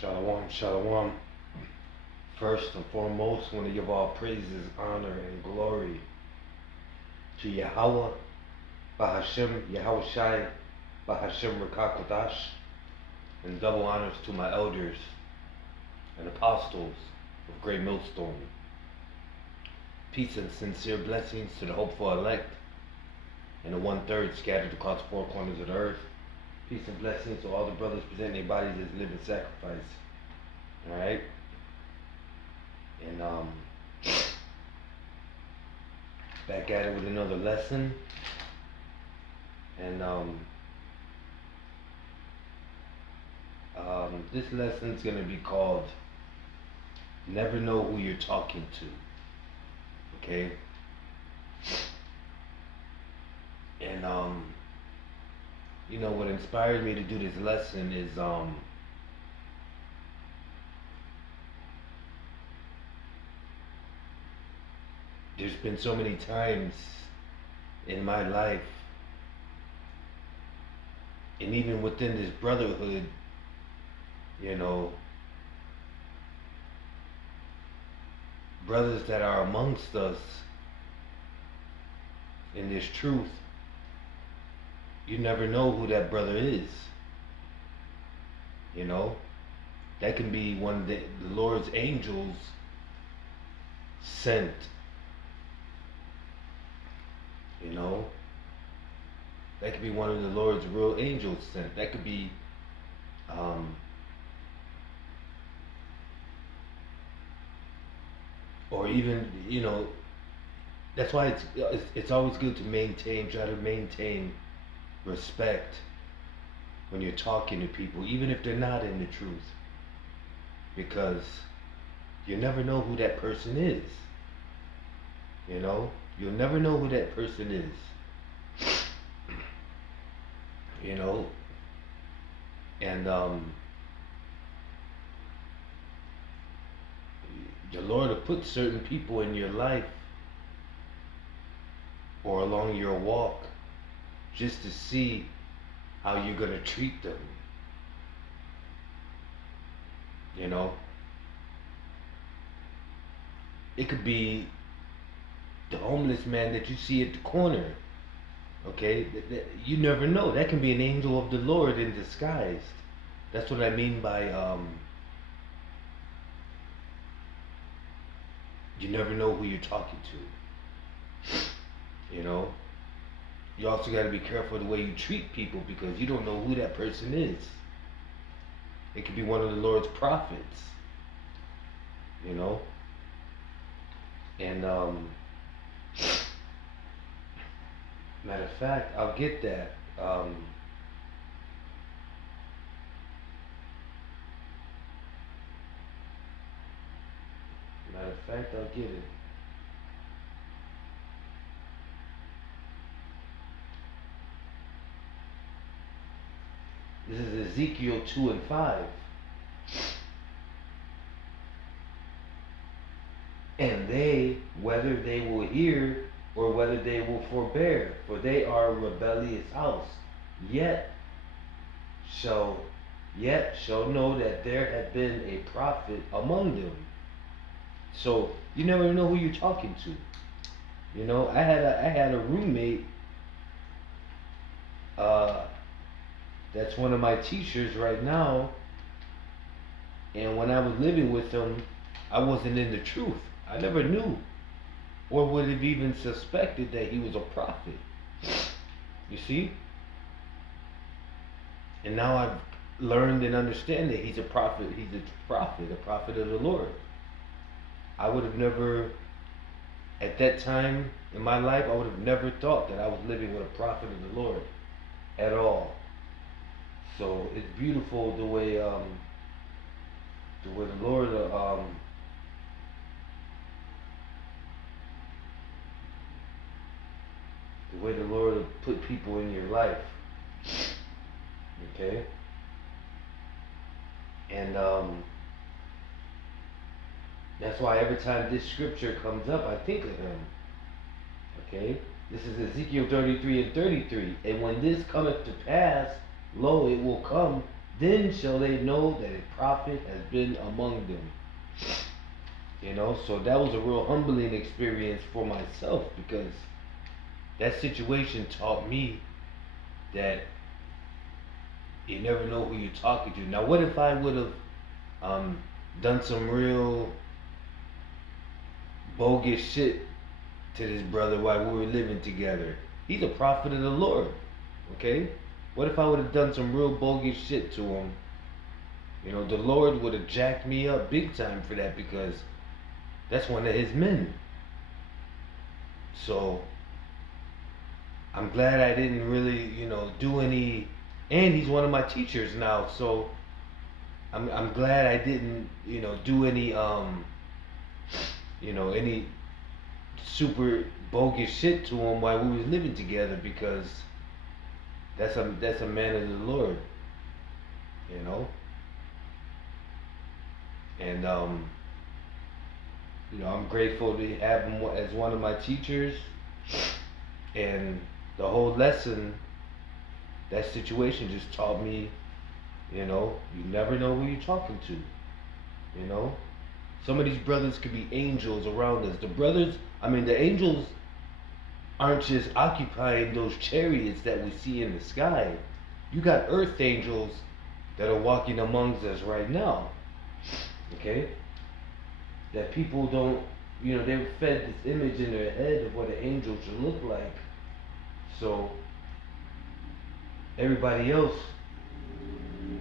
Shalom, shalom. First and foremost, I want to give all praises, honor, and glory to Yahweh, Bahashem, Yahweh Shai, Bahashem Rakakodash, and double honors to my elders and apostles of Great Millstone. Peace and sincere blessings to the hopeful elect and the 1/3 scattered across the four corners of the earth. Peace and blessings to all the brothers presenting their bodies as living sacrifice. Alright? And back at it with another lesson. And this lesson's gonna be called Never Know Who You're Talking to. Okay? And what inspired me to do this lesson is there's been so many times in my life, and even within this brotherhood, brothers that are amongst us in this truth, you never know who that brother is. That can be one of the Lord's angels sent. That could be one of the Lord's real angels sent. That could be or even, that's why it's always good to try to maintain respect when you're talking to people, even if they're not in the truth, because you never know who that person is. You'll never know who that person is. And the Lord will put certain people in your life or along your walk just to see how you're going to treat them. It could be the homeless man that you see at the corner. Okay? You never know. That can be an angel of the Lord in disguise. That's what I mean by you never know who you're talking to. You also got to be careful the way you treat people, because you don't know who that person is. It could be one of the Lord's prophets. And matter of fact, I'll get that. Matter of fact, I'll get it. This is Ezekiel 2 and 5. And they, whether they will hear or whether they will forbear, for they are a rebellious house, yet shall know that there hath been a prophet among them. So you never know who you're talking to. I had a roommate that's one of my teachers right now, and when I was living with him, I wasn't in the truth. I never knew or would have even suspected that he was a prophet. You see? And now I've learned and understand that he's a prophet. He's a prophet of the Lord. I would have never, at that time in my life, I would have never thought that I was living with a prophet of the Lord at all. So it's beautiful the way the Lord will put people in your life. Okay? And that's why every time this scripture comes up, I think of him. Okay? This is Ezekiel 33 and 33. And when this cometh to pass, lo, it will come then shall they know that a prophet has been among them. So that was a real humbling experience for myself, because that situation taught me that you never know who you're talking to. Now, what if I would have done some real bogus shit to this brother while we were living together? He's a prophet of the Lord, okay? What if I would have done some real bogus shit to him? The Lord would have jacked me up big time for that, because that's one of his men. So I'm glad I didn't really, do any. And he's one of my teachers now, so I'm glad I didn't, do any any super bogus shit to him while we was living together, because that's a man of the Lord, you know. And I'm grateful to have him as one of my teachers. And the whole lesson, that situation just taught me, you never know who you're talking to. Some of these brothers could be angels around us. The angels aren't just occupying those chariots that we see in the sky. You got earth angels that are walking amongst us right now. Okay? That people don't, they're fed this image in their head of what an angel should look like. So, everybody else,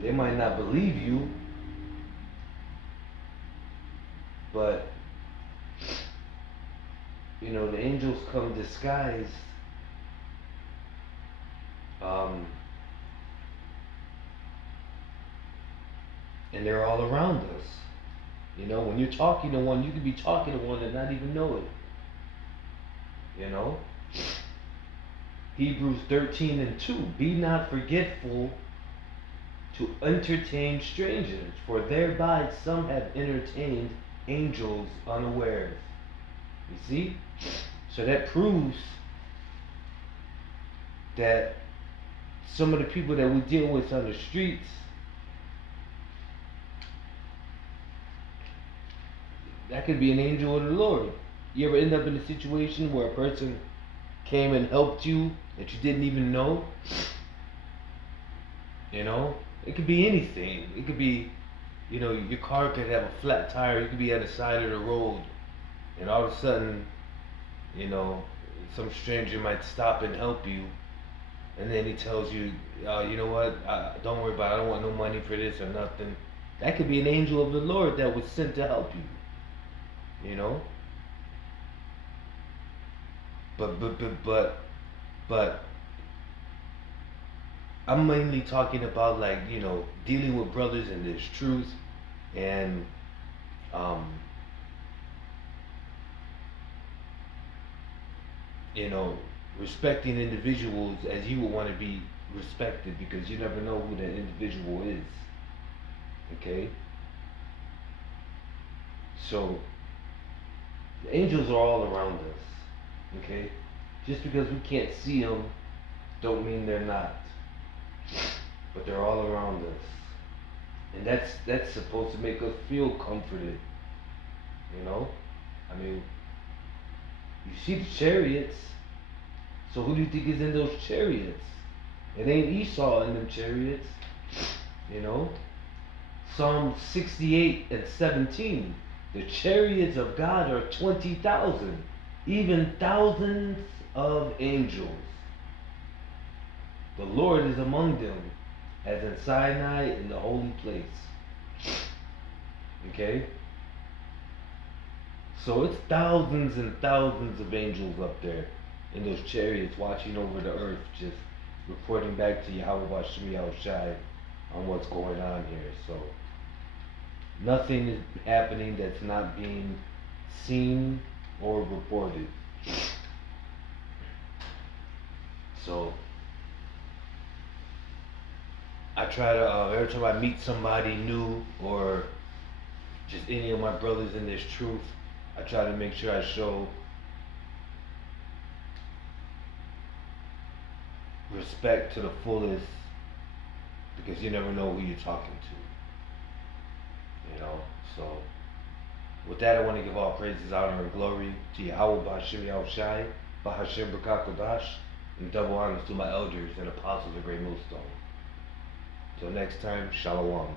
they might not believe you, but, the angels come disguised. And they're all around us. When you're talking to one, you could be talking to one and not even know it. Hebrews 13:2. Be not forgetful to entertain strangers, for thereby some have entertained angels unawares. You see? So that proves that some of the people that we deal with on the streets, that could be an angel of the Lord. You ever end up in a situation where a person came and helped you that you didn't even know? It could be anything. It could be, your car could have a flat tire. You could be at the side of the road, and all of a sudden, some stranger might stop and help you, and then he tells you, you know what, don't worry about it. I don't want no money for this or nothing. That could be an angel of the Lord that was sent to help you. But I'm mainly talking about, like, dealing with brothers in this truth, and respecting individuals as you would want to be respected, because you never know who that individual is. Okay? So the angels are all around us. Okay? Just because we can't see them don't mean they're not. But they're all around us. And that's supposed to make us feel comforted. You see the chariots. So who do you think is in those chariots? It ain't Esau in them chariots. Psalm 68:17. The chariots of God are 20,000, even thousands of angels. The Lord is among them, as in Sinai in the holy place. Okay? So it's thousands and thousands of angels up there in those chariots watching over the earth, just reporting back to Yahweh Bashem Yahushai on what's going on here. So nothing is happening that's not being seen or reported. So I try to, every time I meet somebody new, or just any of my brothers in this truth, I try to make sure I show respect to the fullest because you never know who you're talking to. So with that, I want to give all praises, honor, and glory to Yahweh Ba'Hashem Yahushai, Ba'Hashem B'Kakodash, and double honors to my elders and apostles of Great Millstone. Till next time, Shalom.